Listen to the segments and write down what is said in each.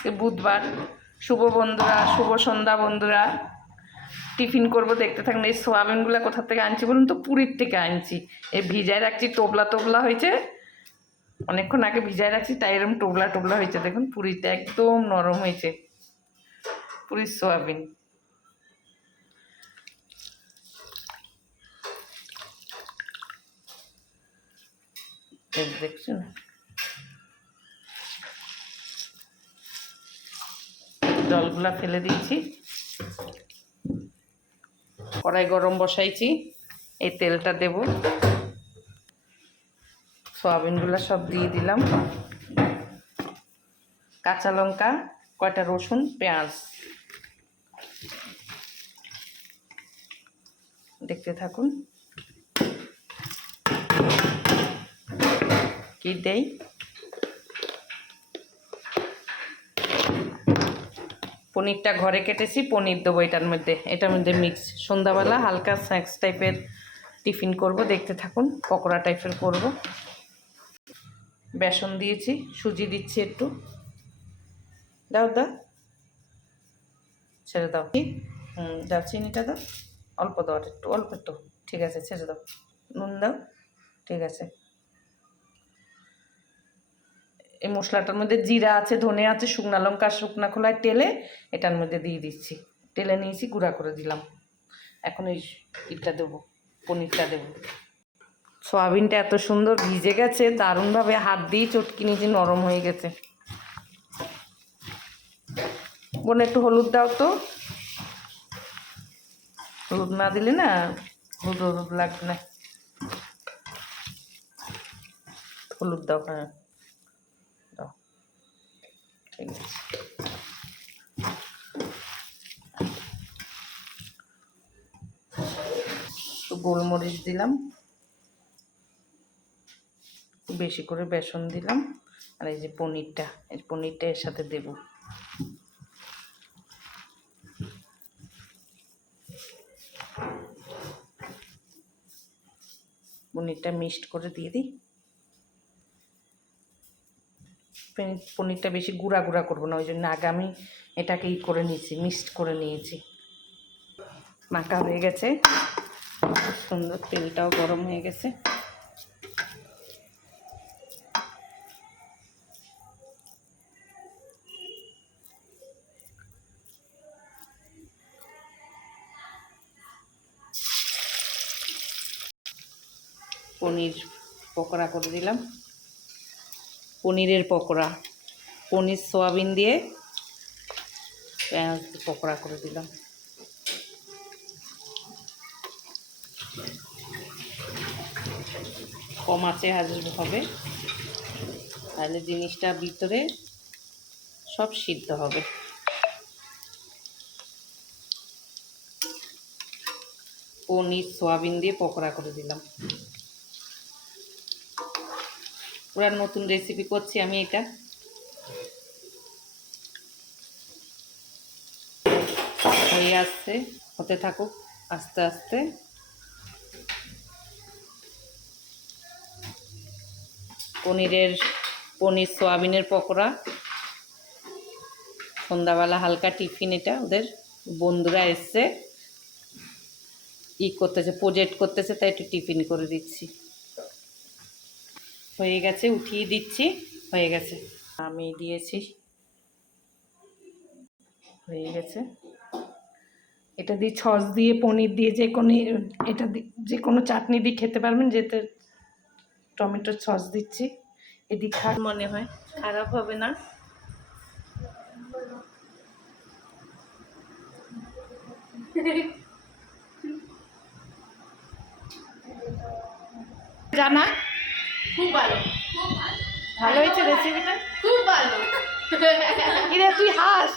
আজকে বুধবার। শুভ বন্ধুরা, শুভ সন্ধ্যা বন্ধুরা। টিফিন করব, দেখতে থাকুন। এই সোয়াবিনগুলো কোথা থেকে আনছি বলুন তো? পুরীর থেকে আনছি। এই ভিজায় রাখছি, টোবলা টোবলা হয়েছে, অনেকক্ষণ আগে ভিজায় রাখছি, তাই এরকম টোবলা টোবলা হয়েছে। দেখুন পুরীতে একদম নরম হয়েছে পুরীর সোয়াবিন। দেখছেন, জলগুলা ফেলে দিচ্ছি। কড়াই গরম বসাইছি, এই তেলটা দেব, সোয়াবিনগুলো সব দিয়ে দিলাম, কাঁচা লঙ্কা, কয়টা রসুন, পেঁয়াজ। দেখতে থাকুন কি দেই। পনিরটা ঘরে কেটেছি, পনির দেবো এটার মধ্যে মিক্স। সন্ধ্যাবেলা হালকা স্ন্যাক্স টাইপের টিফিন করব, দেখতে থাকুন। পকোড়া টাইপের করব। বেসন দিয়েছি, সুজি দিচ্ছি একটু। দাও দাও, ছেড়ে দাও। দাও, চিনিটা দাও, অল্প দাও, একটু অল্প একটু। ঠিক আছে, ছেড়ে দাও। নুন দাও, ঠিক আছে। এই মশলাটার মধ্যে জিরা আছে, ধনে আছে, শুকনো লঙ্কা, শুকনো খোলায় টেলে এটার মধ্যে দিয়ে দিচ্ছি। টেলে নিয়েছি, গুঁড়া করে দিলাম। এখন এই ইটা দেবো, পনিরটা দেবো। সয়াবিনটা এত সুন্দর ভিজে গেছে, দারুণভাবে হাত দিয়ে চটকি নিয়েছি, নরম হয়ে গেছে। বোন একটু হলুদ দাও তো। হলুদ না দিলে না হলুদ হলুদ লাগবে না। হলুদ দাও, হ্যাঁ দাও, ঠিক আছে। একটু গোলমরিচ দিলাম, বেশি করে বেসন দিলাম। আর এই যে পনিরটা এর সাথে দেব। পনিরটা মিক্সড করে দিয়ে দিই। পনিরটা বেশি গুঁড়া গুঁড়া করবো না, ওই জন্য আগে আমি এটাকে করে নিয়েছি, মিক্সড করে নিয়েছি। মাখা হয়ে গেছে, সুন্দর, তেলটাও গরম হয়ে গেছে। পনির পকোড়া করে দিলাম, পনিরের পকোড়া, পনির সোয়াবিন দিয়ে পেঁয়াজ পকোড়া করে দিলাম। কম আঁচে হবে, তাহলে জিনিসটা ভিতরে সব সিদ্ধ হবে। পনির সোয়াবিন দিয়ে পকোড়া করে দিলাম। পুরা নতুন রেসিপি করছি আমি এটা। হয়ে আসছে, হতে থাকুক আস্তে আস্তে। পনির সোয়াবিনের পকোড়া সন্ধ্যাবেলা হালকা টিফিন। এটা ওদের বন্ধুরা এসছে, করতেছে, প্রজেক্ট করতেছে, তাই একটু টিফিন করে দিচ্ছি। হয়ে গেছে, উঠিয়ে দিচ্ছি। হয়ে গেছে, আমি দিয়েছি, হয়ে গেছে। এটা দিয়ে সস দিয়ে, পনির দিয়ে, এটা যে কোনো চাটনি দিয়ে খেতে পারবেন। যেতে টমেটোর সস দিচ্ছি, এদিক মনে হয় খারাপ হবে না। জানা খুব ভালো, ভালো হয়েছে রেসিপিটা, খুব ভালো। কিরে তুই হাস।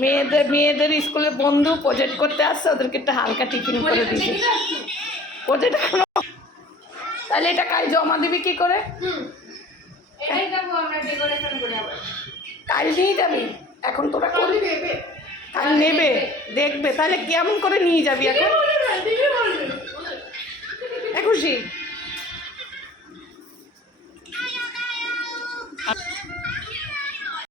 মেয়েদের স্কুলে বন্ধু প্রজেক্ট করতে আসছে, ওদেরকে একটা হালকা টিফিন করে দিয়েছি। প্রজেক্ট তাহলে এটা কাল জমা দিবি কি করে? কাল নিয়ে যাবি? এখন তোরা করবি, কাল নেবে, দেখবে, তাহলে কেমন করে নিয়ে যাবি এখন? খুশি